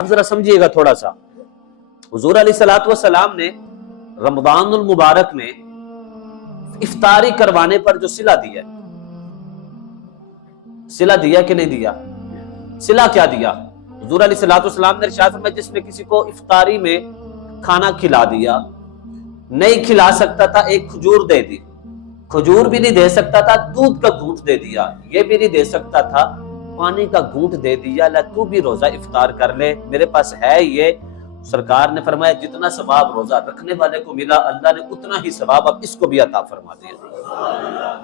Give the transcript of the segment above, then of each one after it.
اب ذرا سمجھیے گا تھوڑا سا. حضور علیہ الصلوۃ والسلام نے رمضان المبارک میں افطاری کروانے پر جو صلہ دیا، صلہ دیا کہ نہیں دیا؟ صلہ کیا دیا؟ حضور علیہ الصلوۃ والسلام نے ارشاد فرمایا جس میں کسی کو افطاری میں کھانا کھلا دیا، نہیں کھلا سکتا تھا ایک کھجور دے دی، کھجور بھی نہیں دے سکتا تھا دودھ کا گھونٹ دے دیا، یہ بھی نہیں دے سکتا تھا پانی کا گھونٹ دے دیا، لا تو بھی روزہ افطار کر لے، میرے پاس ہے یہ. سرکار نے فرمایا جتنا ثواب روزہ رکھنے والے کو ملا اللہ نے اتنا ہی ثواب اب اس کو بھی عطا فرما دیا.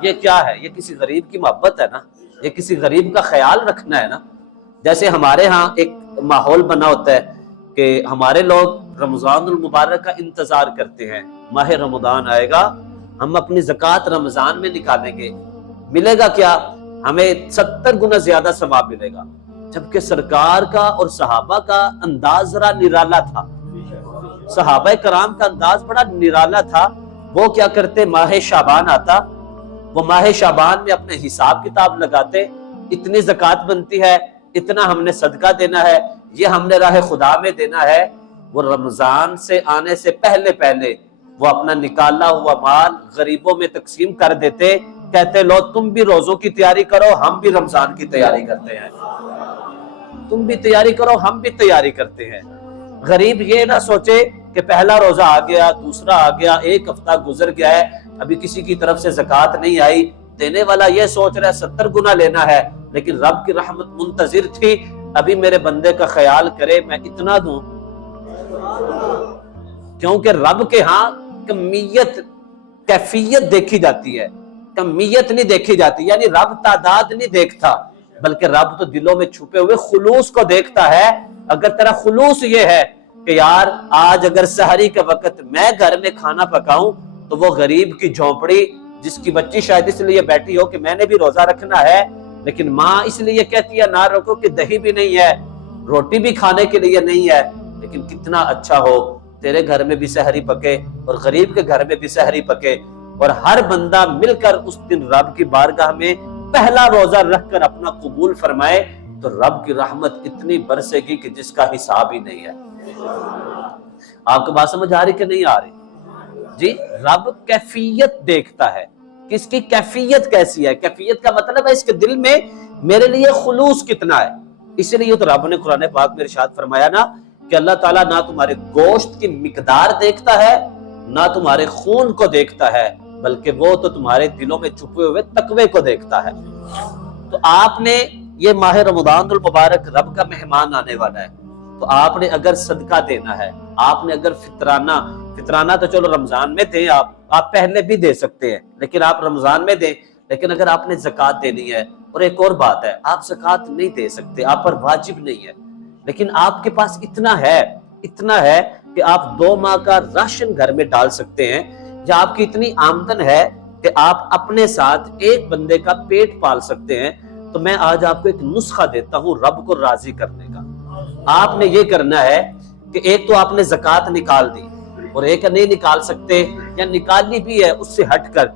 یہ کیا ہے؟ یہ کسی غریب کی محبت ہے نا، یہ کسی غریب کا خیال رکھنا ہے نا. جیسے ہمارے ہاں ایک ماحول بنا ہوتا ہے کہ ہمارے لوگ رمضان المبارک کا انتظار کرتے ہیں، ماہ رمضان آئے گا ہم اپنی زکوٰۃ رمضان میں نکالیں گے، ملے گا کیا؟ ہمیں 70 گنا زیادہ ثواب ملے گا. جبکہ سرکار کا اور صحابہ کا انداز ذرا نرالا تھا، صحابہ کرام کا انداز بڑا نرالا تھا. وہ کیا کرتے؟ ماہ شعبان آتا، وہ ماہ شعبان میں اپنے حساب کتاب لگاتے، اتنی زکوٰۃ بنتی ہے، اتنا ہم نے صدقہ دینا ہے، یہ ہم نے راہ خدا میں دینا ہے. وہ رمضان سے آنے سے پہلے وہ اپنا نکالا ہوا مال غریبوں میں تقسیم کر دیتے، کہتے لو تم بھی روزوں کی تیاری کرو ہم بھی رمضان کی تیاری کرتے ہیں، تم بھی تیاری کرو ہم بھی تیاری کرتے ہیں. غریب یہ نہ سوچے کہ پہلا روزہ آ گیا، دوسرا آ گیا، ایک ہفتہ گزر گیا ہے ابھی کسی کی طرف سے زکوٰۃ نہیں آئی. دینے والا یہ سوچ رہا ہے 70 گنا لینا ہے، لیکن رب کی رحمت منتظر تھی ابھی میرے بندے کا خیال کرے میں اتنا دوں. کیونکہ رب کے ہاں کمیت کیفیت دیکھی جاتی ہے، کمیت نہیں دیکھی جاتی. یعنی رب تعداد نہیں دیکھتا بلکہ رب تو دلوں میں چھپے ہوئے خلوص کو دیکھتا ہے. اگر تیرا خلوص یہ ہے کہ یار آج اگر سحری کے وقت میں گھر میں کھانا پکاؤں تو وہ غریب کی جھونپڑی جس کی بچی شاید اس لیے بیٹھی ہو کہ میں نے بھی روزہ رکھنا ہے لیکن ماں اس لیے کہتی ہے نہ رکھو کہ دہی بھی نہیں ہے، روٹی بھی کھانے کے لیے نہیں ہے، لیکن کتنا اچھا ہو تیرے گھر میں بھی سحری پکے اور غریب کے گھر میں بھی سحری پکے اور ہر بندہ مل کر اس دن رب کی بارگاہ میں پہلا روزہ رکھ کر اپنا قبول فرمائے تو رب کی رحمت اتنی برسے گی کہ جس کا حساب ہی نہیں ہے. آپ کو بات سمجھ آ رہی کہ نہیں آ رہی؟ جی رب کیفیت دیکھتا ہے. کس کی کیفیت کیسی ہے؟ کیفیت کا مطلب ہے اس کے دل میں میرے لیے خلوص کتنا ہے. اسی لیے تو رب نے قرآن پاک میں ارشاد فرمایا نا کہ اللہ تعالیٰ نہ تمہارے گوشت کی مقدار دیکھتا ہے نہ تمہارے خون کو دیکھتا ہے بلکہ وہ تو تمہارے دلوں میں چھپے ہوئے تقوی کو دیکھتا ہے. تو آپ نے یہ ماہ رمضان المبارک رب کا مہمان آنے والا ہے تو آپ نے اگر صدقہ دینا ہے، آپ نے اگر فطرانہ تو چلو رمضان میں دیں، آپ پہلے بھی دے سکتے ہیں لیکن آپ رمضان میں دیں. لیکن اگر آپ نے زکوٰۃ دینی ہے، اور ایک اور بات ہے آپ زکوٰۃ نہیں دے سکتے، آپ پر واجب نہیں ہے، لیکن آپ کے پاس اتنا ہے کہ آپ 2 ماہ کا راشن گھر میں ڈال سکتے ہیں، یا آپ کی اتنی آمدن ہے کہ آپ اپنے ساتھ ایک بندے کا پیٹ پال سکتے ہیں. تو میں آج آپ کو ایک نسخہ دیتا ہوں رب کو راضی کرنے کا. آپ نے یہ کرنا ہے کہ ایک تو آپ نے زکوٰۃ نکال دی اور ایک نہیں نکال سکتے یا نکالنی بھی ہے اس سے ہٹ کر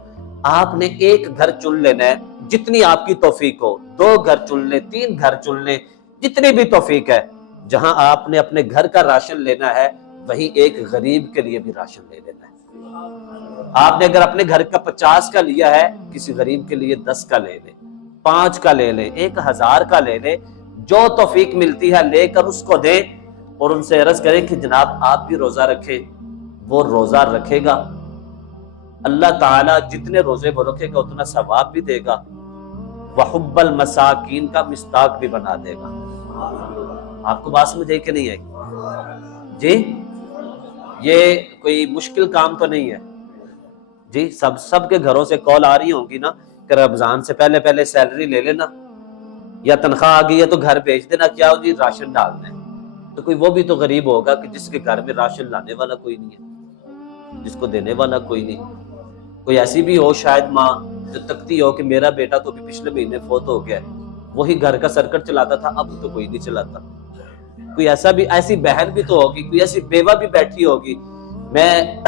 آپ نے ایک گھر چن لینا ہے جتنی آپ کی توفیق ہو. 2 گھر چن لیں، 3 گھر چن لیں، جتنی بھی توفیق ہے. جہاں آپ نے اپنے گھر کا راشن لینا ہے وہیں ایک غریب کے لیے بھی راشن لے لینا ہے. آپ نے اگر اپنے گھر کا 50 کا لیا ہے کسی غریب کے لیے 10 کا لے لیں، 5 کا لے لیں، 1000 کا لے لیں. جو توفیق ملتی ہے لے کر اس کو دیں اور ان سے عرض کریں کہ جناب آپ بھی روزہ رکھیں. وہ روزہ رکھے گا، اللہ تعالیٰ جتنے روزے وہ رکھے گا اتنا ثواب بھی دے گا، وحب المساکین کا مصداق بھی بنا دے گا. آپ کو بات سمجھ آئی کہ نہیں آئی؟ جی یہ کوئی مشکل کام تو نہیں ہے. جی سب کے گھروں سے کال آ رہی ہوں گی نا کہ رمضان سے پہلے سیلری لے لینا یا تنخواہ آ گئی ہے تو گھر بھیج دینا، کیا جی راشن ڈالنا ہے. تو کوئی وہ بھی تو غریب ہوگا کہ جس کے گھر میں راشن لانے والا کوئی نہیں ہے، جس کو دینے والا کوئی نہیں. کوئی ایسی بھی ہو شاید ماں جو تکتی ہو کہ میرا بیٹا تو بھی پچھلے مہینے فوت ہو گیا، وہی گھر کا سرکٹ چلاتا تھا اب تو کوئی نہیں چلاتا. کوئی ایسی بہن بھی تو ہوگی، کوئی ایسی بیوہ بھی بیٹھی ہوگی. میں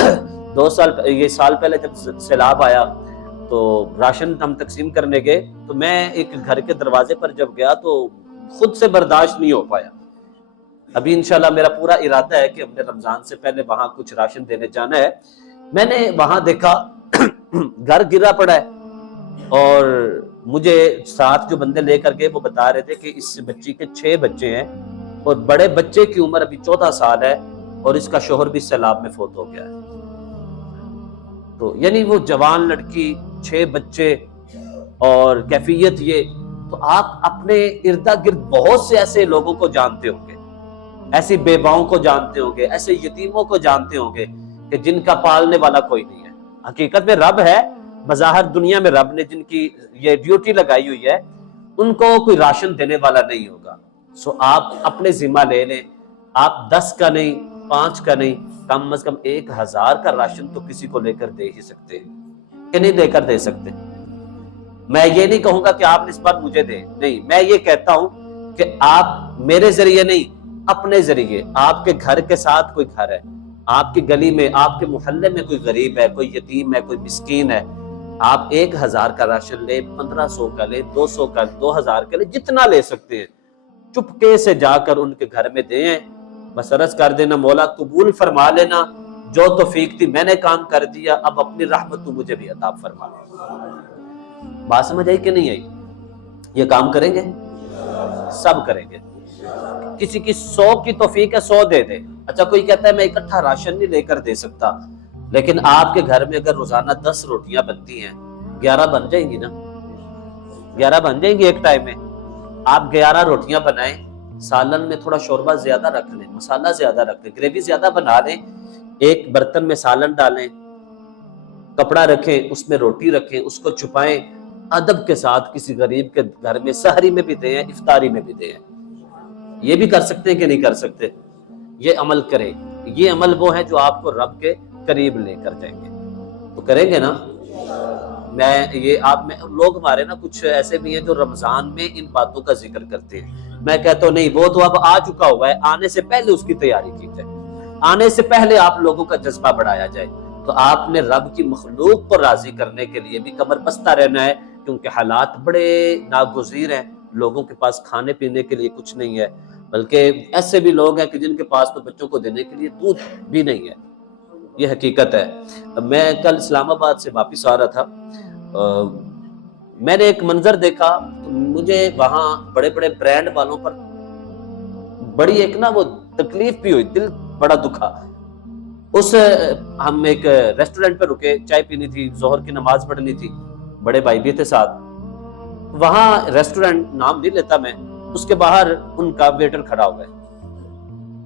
2 سال پہلے جب سیلاب آیا تو راشن ہم تقسیم کرنے گئے تو میں ایک گھر کے دروازے پر جب گیا تو خود سے برداشت نہیں ہو پایا. ابھی انشاءاللہ میرا پورا ارادہ ہے کہ ہم نے رمضان سے پہلے وہاں کچھ راشن دینے جانا ہے. میں نے وہاں دیکھا گھر گرا پڑا ہے، اور مجھے ساتھ جو بندے لے کر گئے وہ بتا رہے تھے کہ اس بچی کے 6 بچے ہیں، اور بڑے بچے کی عمر ابھی 14 سال ہے، اور اس کا شوہر بھی سیلاب میں فوت ہو گیا ہے. تو یعنی وہ جوان لڑکی، 6 بچے، اور کیفیت یہ. تو آپ اپنے ارد گرد بہت سے ایسے لوگوں کو جانتے ہوں گے، ایسی بیواؤں کو جانتے ہوں گے، ایسے یتیموں کو جانتے ہوں گے کہ جن کا پالنے والا کوئی نہیں ہے. حقیقت میں رب ہے، بظاہر دنیا میں رب نے جن کی یہ ڈیوٹی لگائی ہوئی ہے ان کو کوئی راشن دینے والا نہیں ہوگا. سو آپ اپنے ذمہ لے لیں. آپ 10 کا نہیں، 5 کا نہیں، کم از کم 1000 کا راشن تو کسی کو لے کر دے ہی سکتے ہیں کہ نہیں دے کر دے سکتے. میں یہ نہیں کہوں گا کہ آپ نسبت مجھے دیں، نہیں، میں یہ کہتا ہوں کہ آپ میرے ذریعے نہیں، اپنے ذریعے. آپ کے گھر کے ساتھ کوئی گھر ہے، آپ کی گلی میں، آپ کے محلے میں کوئی غریب ہے، کوئی یتیم ہے، کوئی مسکین ہے، آپ 1000 کا راشن لے، 1500 کا لے، 200 کا، 2000 کا لے، جتنا لے سکتے ہیں. چپکے سے جا کر ان کے گھر میں دیں، بس عرض کر دینا مولا قبول فرما لینا، جو توفیق تھی میں نے کام کر دیا، اب اپنی رحمت تو مجھے بھی عطا فرما. بات سمجھ آئی کہ نہیں آئی؟ یہ کام کریں گے، سب کریں گے. کسی کی 100 کی توفیق ہے 100 دے دے. اچھا کوئی کہتا ہے میں اکٹھا راشن نہیں لے کر دے سکتا، لیکن آپ کے گھر میں اگر روزانہ 10 روٹیاں بنتی ہیں، 11 بن جائیں گی نا، 11 بن جائیں گی ایک ٹائم میں. آپ 11 روٹیاں بنائیں، سالن میں تھوڑا شوربہ زیادہ رکھ لیں، مسالہ زیادہ رکھ لیں، گریوی زیادہ بنا لیں، ایک برتن میں سالن ڈالیں، کپڑا رکھیں، اس میں روٹی رکھیں، اس کو چھپائیں، ادب کے ساتھ کسی غریب کے گھر میں سحری میں بھی دیں، افطاری میں بھی دیں. یہ بھی کر سکتے ہیں کہ نہیں کر سکتے؟ یہ عمل کریں. یہ عمل وہ ہے جو آپ کو رب کے قریب لے کر جائیں گے. تو کریں گے نا؟ لوگ ہمارے نا کچھ ایسے بھی ہیں جو رمضان میں ان باتوں کا ذکر کرتے ہیں. میں کہتا ہوں نہیں، وہ تو اب آ چکا ہوا ہے، آنے سے پہلے اس کی تیاری کی جائے، آنے سے پہلے آپ لوگوں کا جذبہ بڑھایا جائے. تو آپ نے رب کی مخلوق کو راضی کرنے کے لیے بھی کمر بستہ رہنا ہے، کیونکہ حالات بڑے ناگزیر ہیں. لوگوں کے پاس کھانے پینے کے لیے کچھ نہیں ہے، بلکہ ایسے بھی لوگ ہیں کہ جن کے پاس تو بچوں کو دینے کے لیے دودھ بھی نہیں ہے. یہ حقیقت ہے. میں کل اسلام آباد سے واپس آ رہا تھا، میں نے ایک منظر دیکھا، تو مجھے وہاں بڑے بڑے برانڈ والوں پر بڑی ایک نا وہ تکلیف بھی ہوئی، دل بڑا دکھا. ہم ایک ریسٹورنٹ پہ رکے، چائے پینی تھی، ظہر کی نماز پڑھنی تھی، بڑے بھائی بھی تھے ساتھ. وہاں ریسٹورنٹ نام نہیں لیتا میں، اس کے باہر ان کا ویٹر کھڑا ہوا ہے.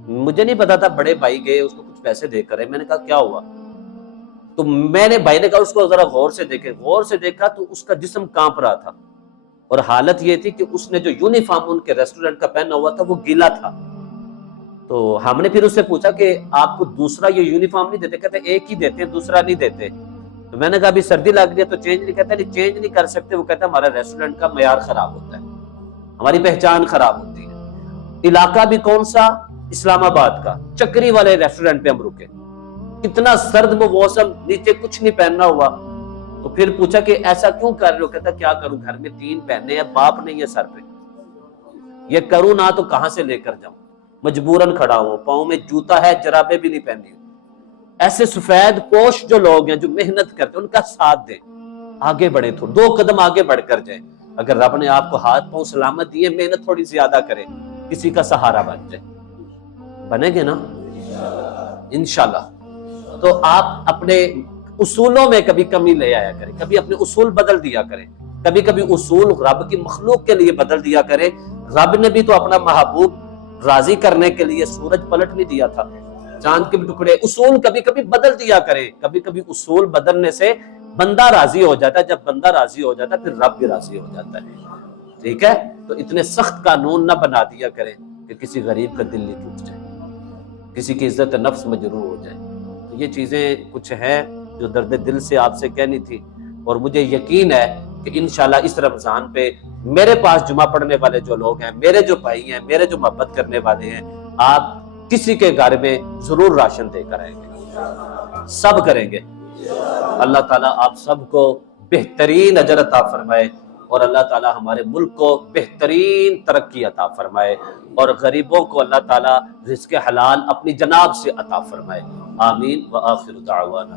مجھے نہیں پتا تھا، بڑے بھائی گئے اس کو کچھ پیسے دے کر. میں نے کہا کیا ہوا؟ تو میں نے بھائی نے کہا اس کو ذرا غور سے دیکھے. غور سے دیکھا تو اس کا جسم کانپ رہا تھا، اور حالت یہ تھی کہ اس نے جو یونیفارم ان کے ریسٹورنٹ کا پہنا ہوا تھا وہ گیلا تھا. تو ہم نے پھر اس سے پوچھا کہ آپ کو دوسرا یہ یونیفارم نہیں دیتے؟ کہتے ایک ہی دیتے ہیں، دوسرا نہیں دیتے. تو میں نے کہا ابھی سردی لگ رہی ہے تو چینج نہیں. کہتا نہیں چینج نہیں کر سکتے. وہ کہتا ہمارا ریسٹورنٹ کا معیار خراب ہوتا ہے، ہماری پہچان خراب ہوتی ہے. علاقہ بھی کون سا؟ اسلام آباد کا. چکری والے ریسٹورنٹ پہ ہم رکے، کتنا سرد وہ موسم، نیچے کچھ نہیں پہننا ہوا. تو پھر پوچھا کہ ایسا کیوں کر رہے ہو؟ کہتا کیا کروں، گھر میں 3 بہنیں ہیں، باپ نہیں ہے سر پہ، یہ کروں نہ تو کہاں سے لے کر جاؤں، مجبوراً کھڑا ہوں، پاؤں میں جوتا ہے، جرابیں بھی نہیں پہنی. ایسے سفید پوش جو لوگ ہیں جو محنت کرتے ہیں، ان کا ساتھ دیں، آگے بڑھیں، 2 قدم آگے بڑھ کر جائیں. اگر رب نے آپ کو ہاتھ پاؤں سلامت دیے، محنت تھوڑی زیادہ کریں، کسی کا سہارا بن جائے. بنے گے نا انشاءاللہ؟ تو آپ اپنے اصولوں میں کبھی کمی لے آیا کریں، کبھی اپنے اصول بدل دیا کریں، کبھی کبھی اصول رب کی مخلوق کے لیے بدل دیا کریں. رب نے بھی تو اپنا محبوب راضی کرنے کے لیے سورج پلٹ نہیں دیا تھا، چاند کے بھی ٹکڑے. اصول کبھی کبھی بدل دیا کریں. کبھی کبھی اصول بدلنے سے بندہ راضی ہو جاتا ہے، جب بندہ راضی ہو جاتا ہے پھر رب بھی راضی ہو جاتا ہے. ٹھیک ہے؟ تو اتنے سخت قانون نہ بنا دیا کریں کہ کسی غریب کا دل نہیں ٹوٹ جائے، کسی کی عزت نفس مجروح ہو جائے. تو یہ چیزیں کچھ ہیں جو درد دل سے آپ سے کہنی تھی، اور مجھے یقین ہے کہ انشاءاللہ اس رمضان پہ میرے پاس جمعہ پڑھنے والے جو لوگ ہیں، میرے جو بھائی ہیں، میرے جو محبت کرنے والے ہیں، آپ کسی کے گھر میں ضرور راشن دے کر آئیں گے، سب کریں گے. اللہ تعالیٰ آپ سب کو بہترین اجر عطا فرمائے. اور اللہ تعالی ہمارے ملک کو بہترین ترقی عطا فرمائے، اور غریبوں کو اللہ تعالی رزق حلال اپنی جناب سے عطا فرمائے۔ آمین وآخر دعوانا